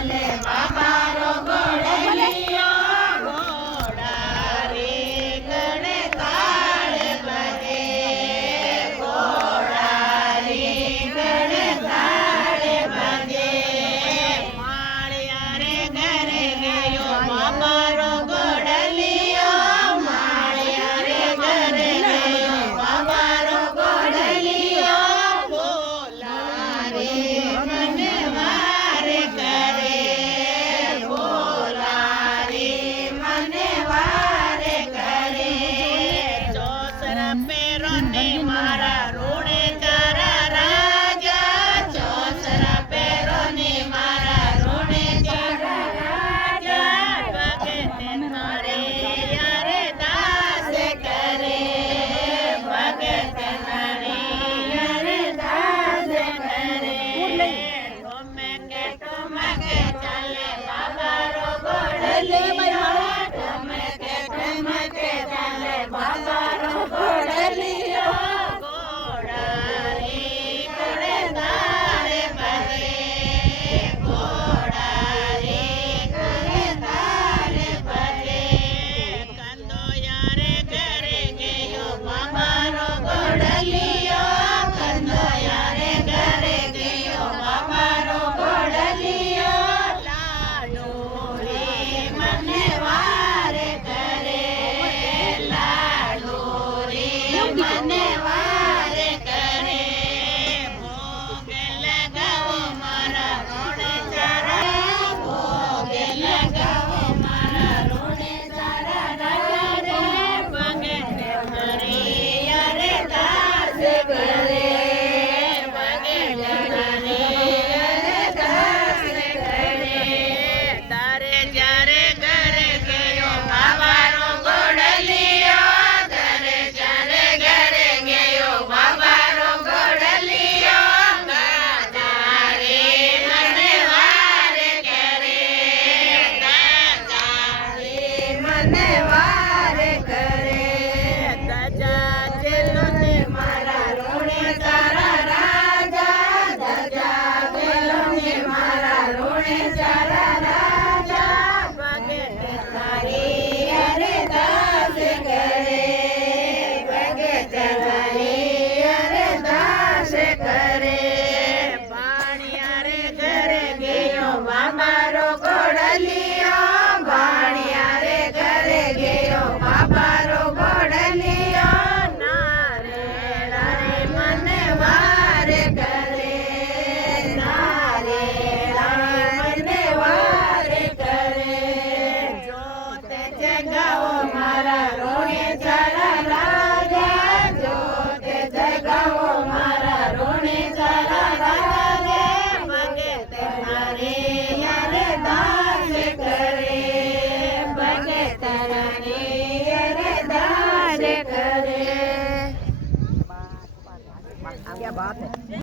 ચાલે બાબારો ઘોડલિયો ઘોડા રે ગણે તાળે બજે ઘોડા રે ગણે તાળે બજે માળિયા રે ઘરે ગયો બાબારો ઘોડલિયો માળિયા રે ઘરે ગયો બાબારો ઘોડલિયો ભોલા રે મને વારે કરે ભોલા રે મને વારે કરે ચોસરા પેરો ને મારા રૂણે તારા રાજા ચોસરા પેરો ને મારા રૂણે તારા રાજા ભગતે તારે યારે દાસ કરે ભગતે તારે યારે દાસ કરે ઠુમકે ચાલે બાબારો ઘોડલિયો ઠુમકે ચાલે બાબારો ઘોડલિયો ઘોડા રે ઘોડે તારે બજે ઘોડા રે ઘોડે તારે બજે કંદો યારે ઘરે ગયો બાબારો ઘોડલિયો કંદો યારે ઘરે ગયો બાબારો ઘોડલિયો લાડો રે મને વારે કરે લાડો રે મને વારે કરે ભોગે લગાવો મારા રોડે ચારા ભોગે લગાવો મારા રોડે ચારા રાજા રે ભગતે મારી યારે દાસ કરે ભગતે મારી યારે દાસ કરે તારે જ્યારે ઘરે ગયો બાબારો ઘોડલિયો તારે જ્યારે ઘરે ગયો બાબારો ઘોડલિયો ગાજા રે મને વારે કરે ગાજા રે મને વારે કરે દાજા ચેલો ને મારા રૂણે તારા રાજા દાજા ચેલો ને મારા રૂણે તારા રાજા ભગતે તારી યારે દાસ કરે ભગતે તારી યારે દાસ કરે ભાણિયા રે ઘરે ગયો બાબારો ઘોડલિયો ભાણિયા રે ઘરે ગયો બાબારો ઘોડલિયો નારેળા રે મને વારે કરે નારેળા મને વારે કરે જોતે જગાવો મારા રોણે ચારા રાજા જોતે જગાવો મારા રોણે ચારા રાજા રે ભગતે મારે યારે દાસ કરે ભગતે તારે યારે દાસ કરે क्या बात है।